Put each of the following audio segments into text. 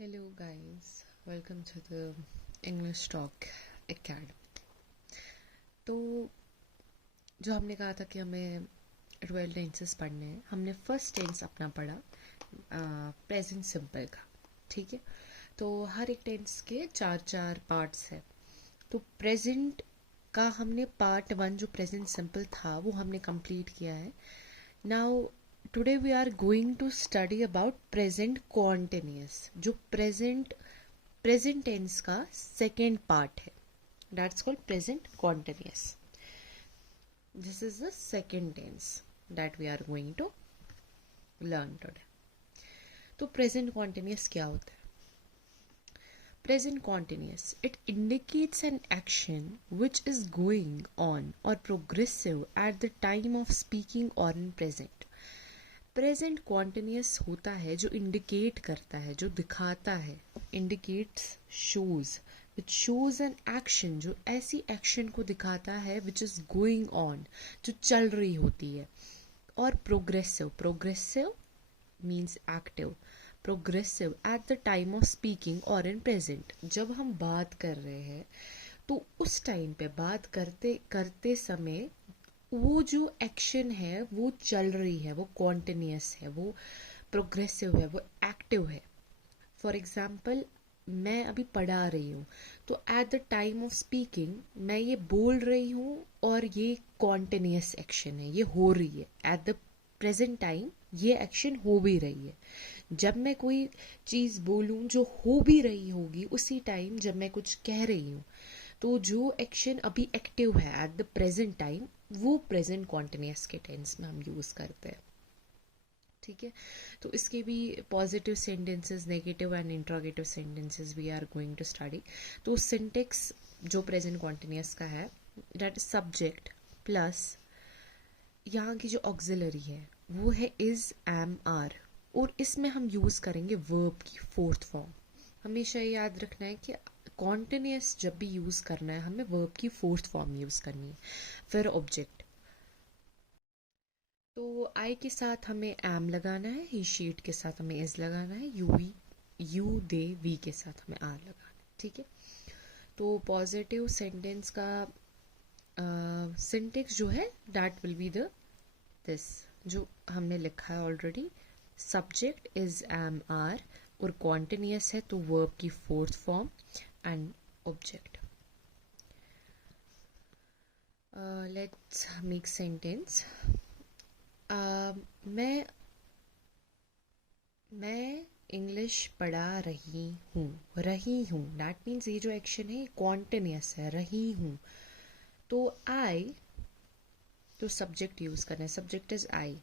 Hello guys, welcome to the English Talk Academy. तो जो हमने कहा था कि हमें 12 टेंसेस पढ़ने हैं, हमने फर्स्ट टेंस अपना पढ़ा प्रेजेंट सिंपल का. ठीक है, तो हर एक टेंस के चार चार पार्ट्स हैं. तो प्रेजेंट का हमने पार्ट 1 जो प्रेजेंट सिंपल था वो हमने कंप्लीट किया है. Now today we are going to study about present continuous, जो प्रेजेंट टेंस का सेकेंड पार्ट है. That's called present continuous. This is the second tense that we are going to learn today. तो present continuous क्या होता है? Present continuous. It indicates an action which is going on or progressive at the time of speaking or in present. Present continuous होता है जो indicate करता है, जो दिखाता है. Indicates, shows, which shows an action, जो ऐसी action को दिखाता है which is going on, जो चल रही होती है. और progressive. Progressive means active. Progressive at the time of speaking और इन प्रेजेंट. जब हम बात कर रहे हैं तो उस टाइम पे बात करते करते समय वो जो एक्शन है वो चल रही है, वो कॉन्टिन्यूस है, वो प्रोग्रेसिव है, वो एक्टिव है. फॉर एग्जाम्पल, मैं अभी पढ़ा रही हूँ तो at the time of speaking मैं ये बोल रही हूँ और ये कॉन्टिन्यूस एक्शन है, ये हो रही है. एट द प्रेजेंट टाइम ये एक्शन हो भी रही है. जब मैं कोई चीज़ बोलूँ जो हो भी रही होगी उसी टाइम जब मैं कुछ कह रही हूँ, तो जो एक्शन अभी एक्टिव है एट द प्रेजेंट टाइम वो प्रेजेंट कॉन्टिन्यूस के टेंस में हम यूज़ करते हैं. ठीक है, तो इसके भी positive sentences, negative and interrogative sentences we are going to study. तो सिंटेक्स जो प्रेजेंट कॉन्टिन्यूस का है, दैट इज सब्जेक्ट प्लस यहाँ की जो ऑक्सिलरी है वो है इज, एम, आर. और इसमें हम यूज़ करेंगे वर्ब की फोर्थ फॉर्म. हमेशा ये याद रखना है कि कॉन्टिन्यूस जब भी यूज़ करना है हमें वर्ब की फोर्थ फॉर्म यूज़ करनी है. फिर ऑब्जेक्ट. तो आई के साथ हमें एम लगाना है, ही शीट के साथ हमें इज लगाना है, यू दे वी के साथ हमें आर लगाना है. ठीक है, तो पॉजिटिव सेंटेंस का सिंटेक्स जो है that will be the this जो हमने लिखा है already. Subject is, am, are और कॉन्टिन्यूस है तो वर्ब की fourth form and object. Let's make sentence. मैं इंग्लिश पढ़ा रही हूँ दैट मीन्स ये जो एक्शन है कॉन्टिन्यूस है, रही हूँ. तो आई, तो सब्जेक्ट यूज करना है. Subject is I.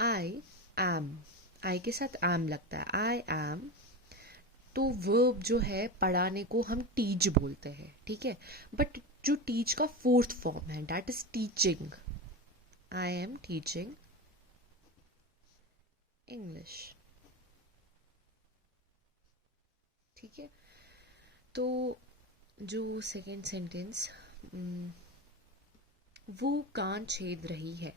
I am, I के साथ एम लगता है, आई एम. तो वर्ब जो है पढ़ाने को हम टीच बोलते हैं. ठीक है, बट जो टीच का फोर्थ फॉर्म है that is teaching. I am teaching English. ठीक है, तो जो सेकेंड सेंटेंस, वो कान छेद रही है.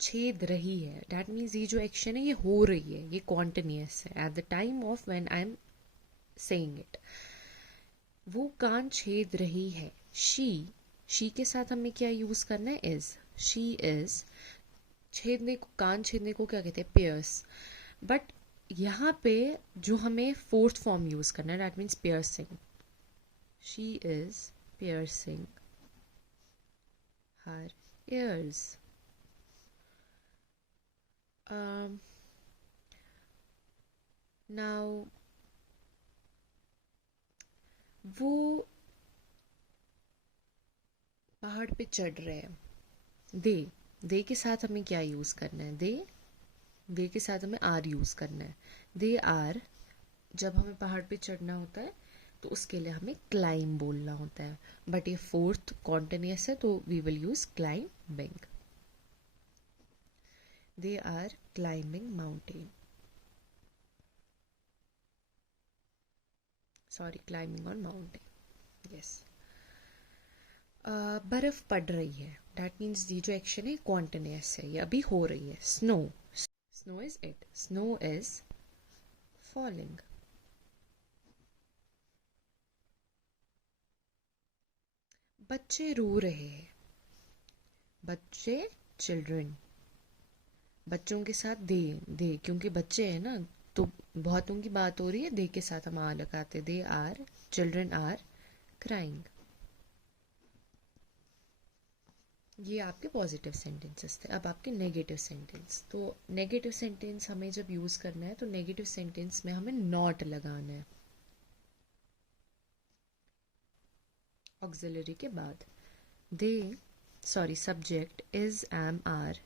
छेद रही है दैट मीन्स ये जो एक्शन है ये हो रही है, ये कॉन्टिन्यूस है at the time of when I am saying it. वो कान छेद रही है. शी के साथ हमें क्या यूज करना है? इज. She is. छेदने को, कान छेदने को क्या कहते हैं? पियर्स. बट यहाँ पे जो हमें फोर्थ फॉर्म यूज करना है that means piercing. She is piercing her ears. Now वो पहाड़ पे चढ़ रहे हैं. दे के साथ हमें क्या यूज करना है? दे के साथ हमें आर यूज करना है. They are. जब हमें पहाड़ पे चढ़ना होता है तो उसके लिए हमें क्लाइम बोलना होता है, बट ये फोर्थ कॉन्टिन्यूस है तो we will use climbing. They are climbing mountain. Sorry, climbing on mountain. Yes. बर्फ पड़ रही है दैट मीन्स ये जो एक्शन है कॉन्टिन्यूस है, ये अभी हो रही है. Snow. Snow is it. Snow is falling. बच्चे रो रहे हैं. बच्चे, चिल्ड्रन. बच्चों के साथ दे क्योंकि बच्चे हैं ना, तो बहुतों की बात हो रही है, दे के साथ हम आ लगाते. They are, children are crying. ये आपके पॉजिटिव सेंटेंसेस थे. अब आपके नेगेटिव सेंटेंस. तो नेगेटिव सेंटेंस हमें जब यूज करना है तो नेगेटिव सेंटेंस में हमें नॉट लगाना है ऑक्सिलरी के बाद. They, sorry, subject is, am, are.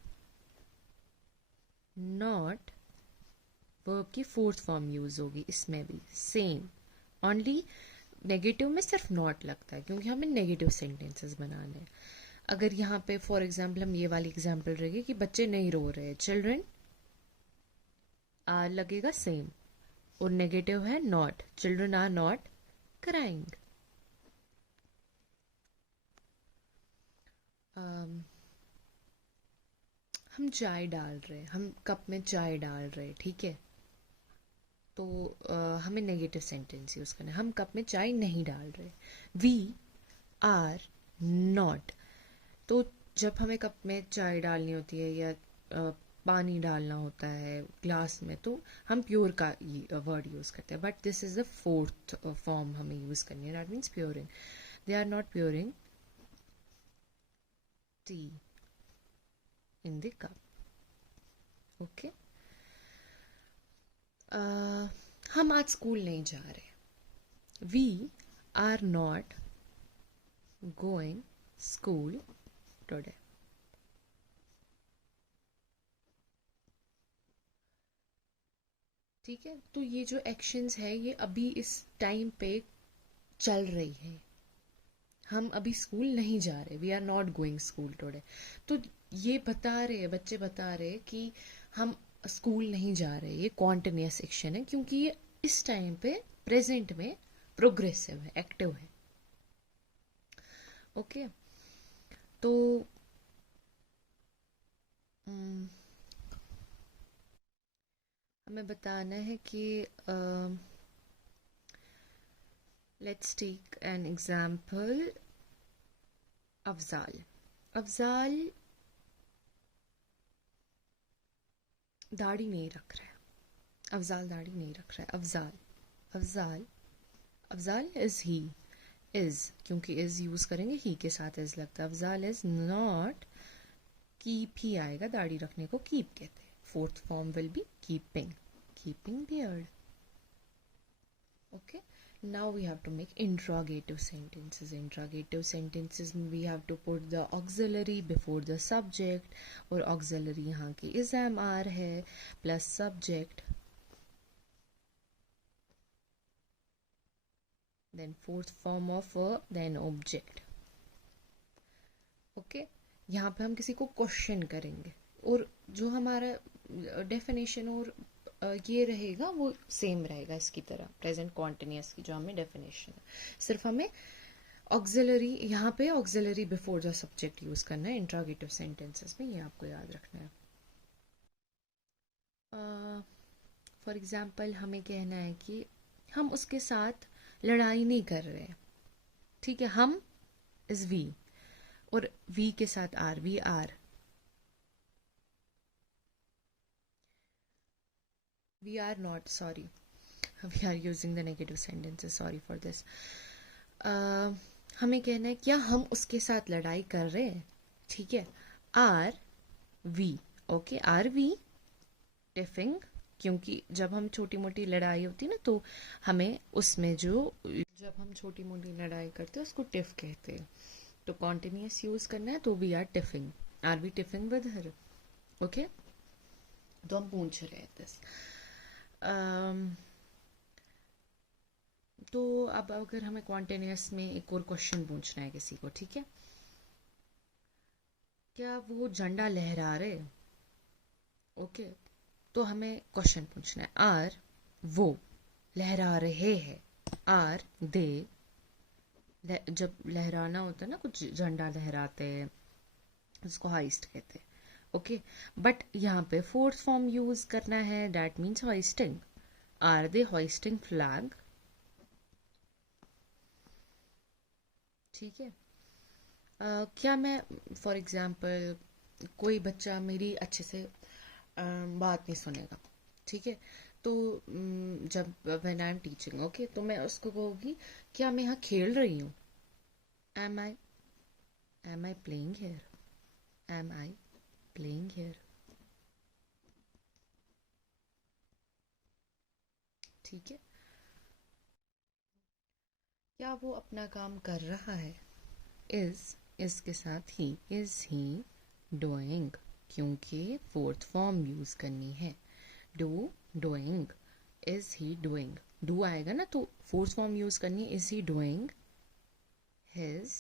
Not verb की फोर्थ फॉर्म यूज होगी इसमें भी. सेम, ओनली नेगेटिव में सिर्फ नॉट लगता है क्योंकि हमें नेगेटिव सेंटेंसेस बनाने हैं. अगर यहाँ पे फॉर एग्जाम्पल हम ये वाली एग्जाम्पल रहेगी कि बच्चे नहीं रो रहे, चिल्ड्रन आर लगेगा सेम, और नेगेटिव है not, children are not crying. हम चाय डाल रहे हैं, हम कप में चाय डाल रहे हैं, ठीक है. तो हमें नेगेटिव सेंटेंस यूज करना है. हम कप में चाय नहीं डाल रहे. We are not. तो जब हमें कप में चाय डालनी होती है या पानी डालना होता है ग्लास में, तो हम प्योर का वर्ड यूज करते हैं. But this is the fourth form हमें यूज करनी है. That means pouring. They are not pouring tea in the cup. Okay. हम आज स्कूल नहीं जा रहे. We are not going school today. ठीक है. तो ये जो एक्शंस है ये अभी इस टाइम पे चल रही है. हम अभी स्कूल नहीं जा रहे. We are not going school today. तो ये बता रहे हैं, बच्चे बता रहे हैं कि हम स्कूल नहीं जा रहे. ये कॉन्टिन्यूस एक्शन है क्योंकि ये इस टाइम पे प्रेजेंट में प्रोग्रेसिव है, एक्टिव है. ओके. तो हमें बताना है कि let's take an example. Afzal. Afzal दाढ़ी नहीं रख रहा है. अफजाल दाढ़ी नहीं रख रहा है. Afzal, Afzal, Afzal is he. Is, क्योंकि इज यूज करेंगे ही के साथ इज लगता है. Afzal is not. कीप ही आएगा, दाढ़ी रखने को कीप कहते हैं. Fourth form will be keeping. Keeping beard. Okay, now we have to make interrogative sentences. Interrogative sentences we have to put the auxiliary before the subject, और auxiliary यहाँ की is, am, are है plus subject, then fourth form of verb, then object. Okay, यहाँ पे हम किसी को question करेंगे और जो हमारा डेफिनेशन और ये रहेगा वो सेम रहेगा इसकी तरह. प्रेजेंट कॉन्टिन्यूस की जो हमें डेफिनेशन है, सिर्फ हमें ऑक्सिलरी यहाँ पे auxiliary before the subject use करना है इंट्रोगेटिव सेंटेंसेस में. ये आपको याद रखना है. फॉर एग्जाम्पल हमें कहना है कि हम उसके साथ लड़ाई नहीं कर रहे हैं. ठीक है. हम इज वी और वी के साथ are. We are. We are not, sorry, we are using the negative sentences, sorry for this. हमें कहना है क्या हम उसके साथ लड़ाई कर रहे हैं. ठीक है. Are we. Okay. Are we tiffing, क्योंकि जब हम छोटी मोटी लड़ाई होती है ना तो हमें उसमें जो जब हम छोटी मोटी लड़ाई करते हैं उसको टिफ कहते हैं. तो कॉन्टिन्यूस यूज करना है तो we are tiffing. Are we tiffing with her. Okay. तो हम पूछ रहे हैं दिस. तो अब अगर हमें कॉन्टिन्यूस में एक और क्वेश्चन पूछना है किसी को, ठीक है. क्या वो झंडा लहरा रहे. ओके. तो हमें क्वेश्चन पूछना है. आर वो लहरा रहे हैं. Are they. जब लहराना होता है ना, कुछ झंडा लहराते हैं, उसको हाइस्ट कहते हैं. ओके. बट यहाँ पे फोर्थ फॉर्म यूज करना है. That means hoisting. Are they hoisting flag? ठीक है। क्या मैं फॉर एग्जांपल कोई बच्चा मेरी अच्छे से बात नहीं सुनेगा, ठीक है, तो जब when I am teaching, okay, तो मैं उसको कहूँगी क्या मैं यहाँ खेल रही हूँ? Am I playing here? Am I playing here? ठीक है। क्या वो अपना काम कर रहा है? इज, इसके साथ ही इज ही डूइंग, क्योंकि फोर्थ फॉर्म यूज करनी है। Do, doing, is he doing, do आएगा ना तो फोर्थ फॉर्म यूज करनी है। Is he doing his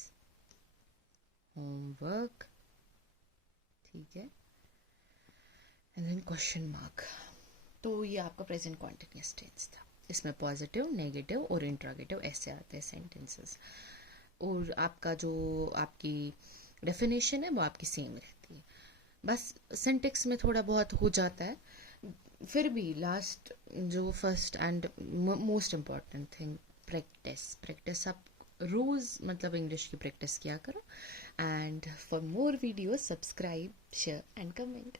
homework? ठीक है। And then question mark. तो ये आपका प्रेजेंट कॉन्टिन्यूअस टेंस था। इसमें पॉजिटिव, नेगेटिव और इंट्रोगेटिव ऐसे आते हैं सेंटेंसेस। और आपका जो आपकी डेफिनेशन है वो आपकी सेम रहती है, बस सिंटेक्स में थोड़ा बहुत हो जाता है। फिर भी लास्ट जो first and most important thing, practice. Practice आप रोज़ मतलब इंग्लिश की प्रैक्टिस किया करो। And for more videos subscribe, share and comment.